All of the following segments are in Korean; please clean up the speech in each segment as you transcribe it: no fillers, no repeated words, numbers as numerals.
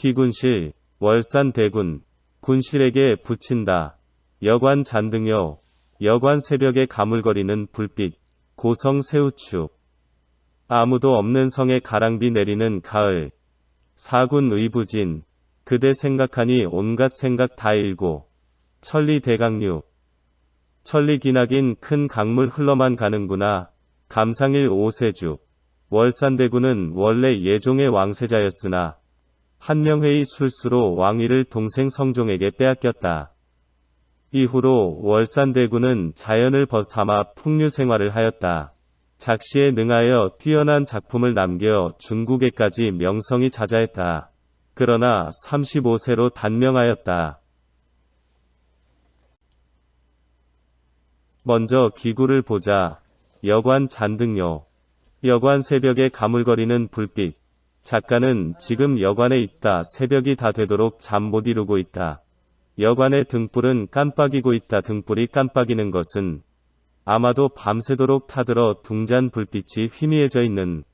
기군실, 월산 대군, 군실에게 붙인다. 여관 잔등여, 여관 새벽에 가물거리는 불빛, 고성 새우축. 아무도 없는 성에 가랑비 내리는 가을. 사군 의부진, 그대 생각하니 온갖 생각 다 일고. 천리 대강류. 천리 기나긴 큰 강물 흘러만 가는구나. 감상일 오세주. 월산대군은 원래 예종의 왕세자였으나 한명회의 술수로 왕위를 동생 성종에게 빼앗겼다. 이후로 월산대군은 자연을 벗삼아 풍류 생활을 하였다. 작시에 능하여 뛰어난 작품을 남겨 중국에까지 명성이 자자했다. 그러나 35세로 단명하였다. 먼저 기구를 보자. 여관 잔등요. 여관 새벽에 가물거리는 불빛. 작가는 지금 여관에 있다. 새벽이 다 되도록 잠 못 이루고 있다. 여관의 등불은 깜빡이고 있다. 등불이 깜빡이는 것은 아마도 밤새도록 타들어 둥잔 불빛이 희미해져 있는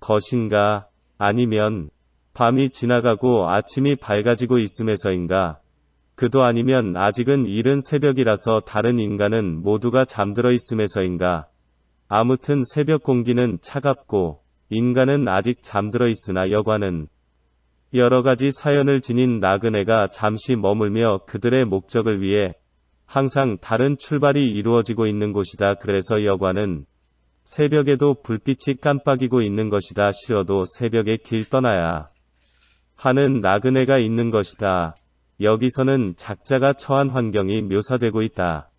것인가, 아니면 밤이 지나가고 아침이 밝아지고 있음에서인가. 그도 아니면 아직은 이른 새벽이라서 다른 인간은 모두가 잠들어 있음에서인가. 아무튼 새벽 공기는 차갑고 인간은 아직 잠들어 있으나 여관은 여러 가지 사연을 지닌 나그네가 잠시 머물며 그들의 목적을 위해 항상 다른 출발이 이루어지고 있는 곳이다. 그래서 여관은 새벽에도 불빛이 깜빡이고 있는 것이다. 싫어도 새벽에 길 떠나야 하는 나그네가 있는 것이다. 여기서는 작자가 처한 환경이 묘사되고 있다.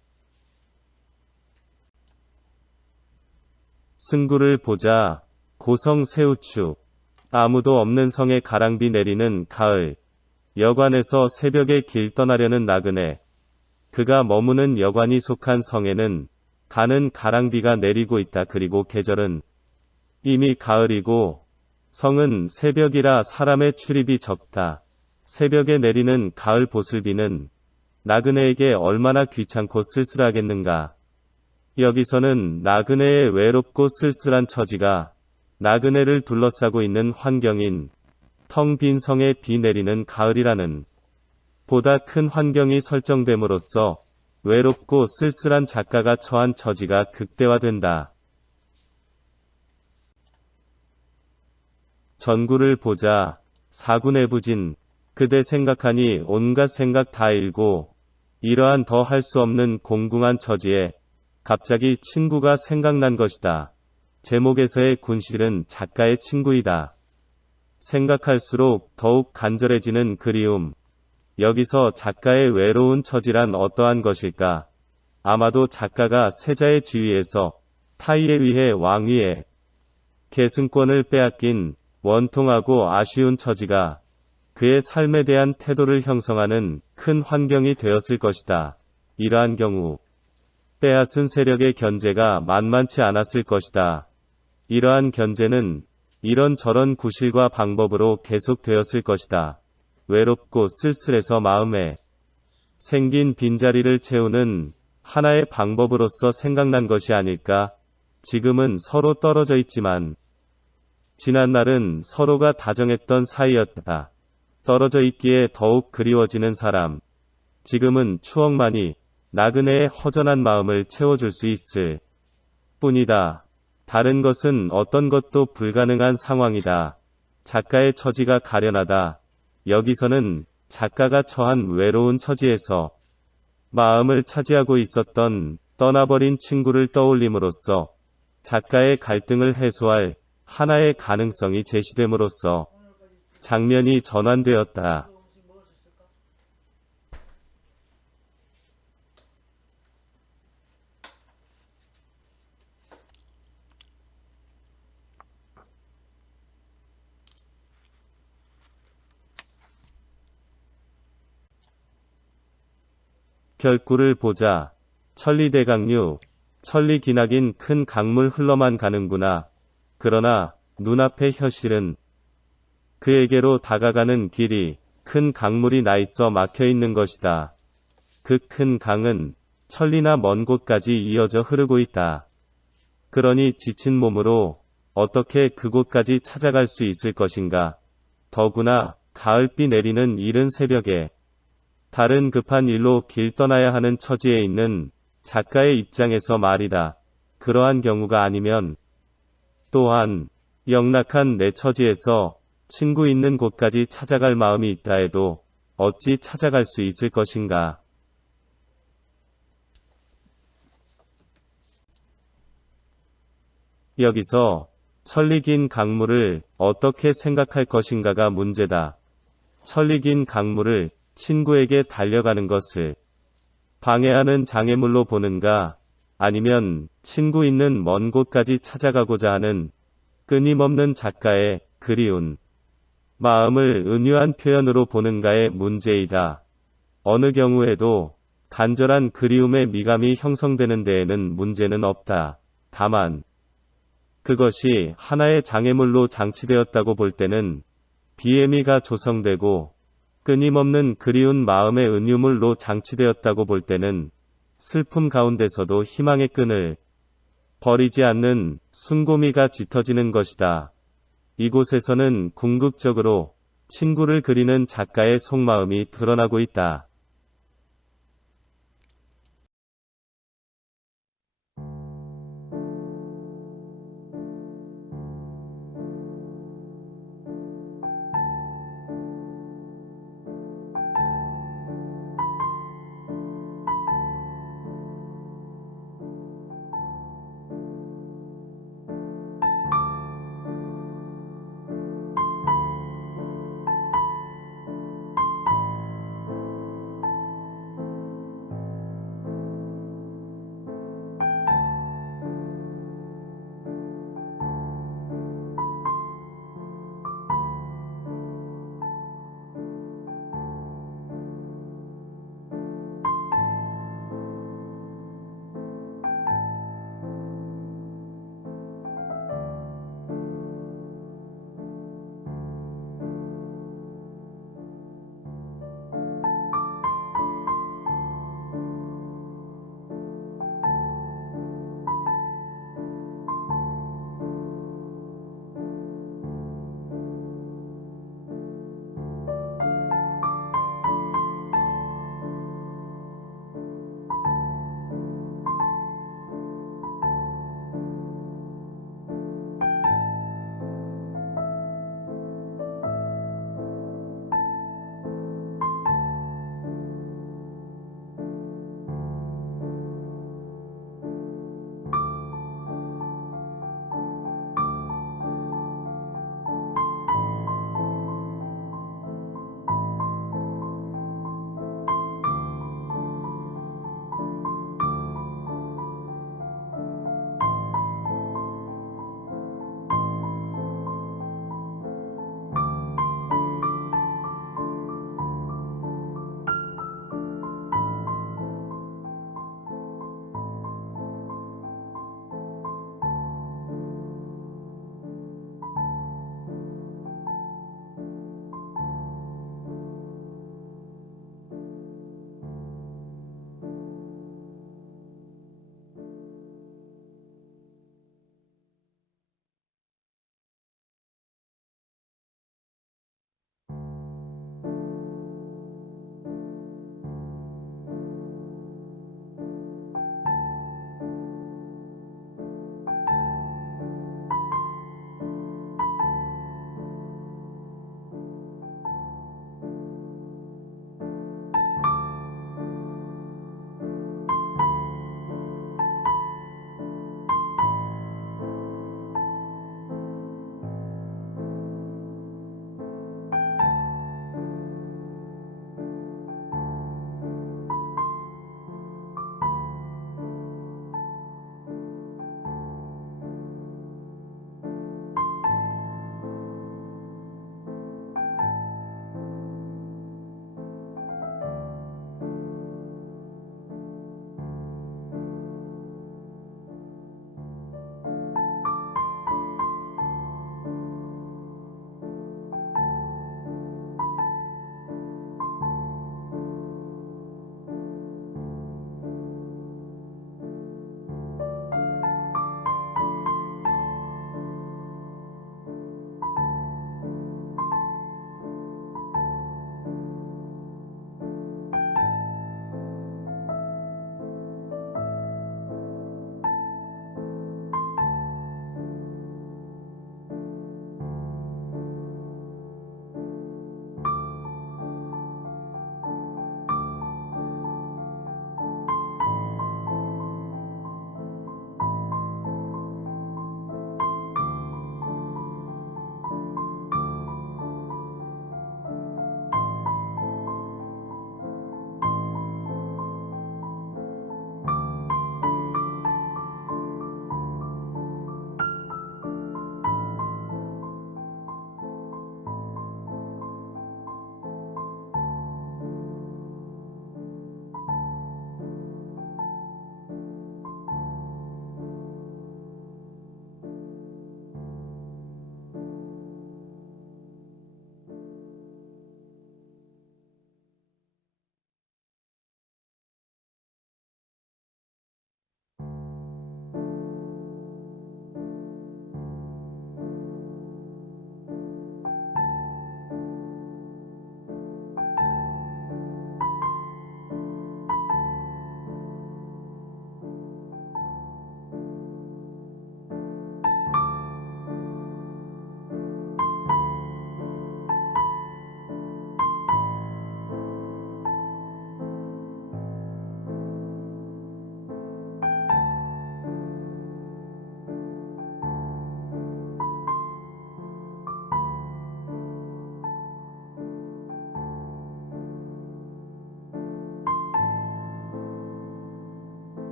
승구를 보자. 고성 새우축. 아무도 없는 성에 가랑비 내리는 가을. 여관에서 새벽에 길 떠나려는 나그네. 그가 머무는 여관이 속한 성에는 가는 가랑비가 내리고 있다. 그리고 계절은 이미 가을이고 성은 새벽이라 사람의 출입이 적다. 새벽에 내리는 가을 보슬비는 나그네에게 얼마나 귀찮고 쓸쓸하겠는가. 여기서는 나그네의 외롭고 쓸쓸한 처지가 나그네를 둘러싸고 있는 환경인 텅 빈 성에 비 내리는 가을이라는 보다 큰 환경이 설정됨으로써 외롭고 쓸쓸한 작가가 처한 처지가 극대화된다. 전구를 보자. 사군의 부진. 그대 생각하니 온갖 생각 다 일고. 이러한 더 할 수 없는 공궁한 처지에 갑자기 친구가 생각난 것이다. 제목에서의 군실은 작가의 친구이다. 생각할수록 더욱 간절해지는 그리움. 여기서 작가의 외로운 처지란 어떠한 것일까? 아마도 작가가 세자의 지위에서 타의에 의해 왕위에 계승권을 빼앗긴 원통하고 아쉬운 처지가 그의 삶에 대한 태도를 형성하는 큰 환경이 되었을 것이다. 이러한 경우 빼앗은 세력의 견제가 만만치 않았을 것이다. 이러한 견제는 이런저런 구실과 방법으로 계속되었을 것이다. 외롭고 쓸쓸해서 마음에 생긴 빈자리를 채우는 하나의 방법으로서 생각난 것이 아닐까? 지금은 서로 떨어져 있지만 지난날은 서로가 다정했던 사이였다. 떨어져 있기에 더욱 그리워지는 사람. 지금은 추억만이 나그네의 허전한 마음을 채워줄 수 있을 뿐이다. 다른 것은 어떤 것도 불가능한 상황이다. 작가의 처지가 가련하다. 여기서는 작가가 처한 외로운 처지에서 마음을 차지하고 있었던 떠나버린 친구를 떠올림으로써 작가의 갈등을 해소할 하나의 가능성이 제시됨으로써 장면이 전환되었다. 결구를 보자. 천리대강류. 천리 기나긴 큰 강물 흘러만 가는구나. 그러나 눈앞의 현실은 그에게로 다가가는 길이 큰 강물이 나 있어 막혀 있는 것이다. 그 큰 강은 천리나 먼 곳까지 이어져 흐르고 있다. 그러니 지친 몸으로 어떻게 그곳까지 찾아갈 수 있을 것인가. 더구나 가을비 내리는 이른 새벽에 다른 급한 일로 길 떠나야 하는 처지에 있는 작가의 입장에서 말이다. 그러한 경우가 아니면 또한 영락한 내 처지에서 친구 있는 곳까지 찾아갈 마음이 있다 해도 어찌 찾아갈 수 있을 것인가. 여기서 천리 긴 강물을 어떻게 생각할 것인가가 문제다. 천리 긴 강물을 친구에게 달려가는 것을 방해하는 장애물로 보는가, 아니면 친구 있는 먼 곳까지 찾아가고자 하는 끊임없는 작가의 그리운 마음을 은유한 표현으로 보는가의 문제이다. 어느 경우에도 간절한 그리움의 미감이 형성되는 데에는 문제는 없다. 다만 그것이 하나의 장애물로 장치되었다고 볼 때는 비애미가 조성되고 끊임없는 그리운 마음의 은유물로 장치되었다고 볼 때는 슬픔 가운데서도 희망의 끈을 버리지 않는 순고미가 짙어지는 것이다. 이곳에서는 궁극적으로 친구를 그리는 작가의 속마음이 드러나고 있다.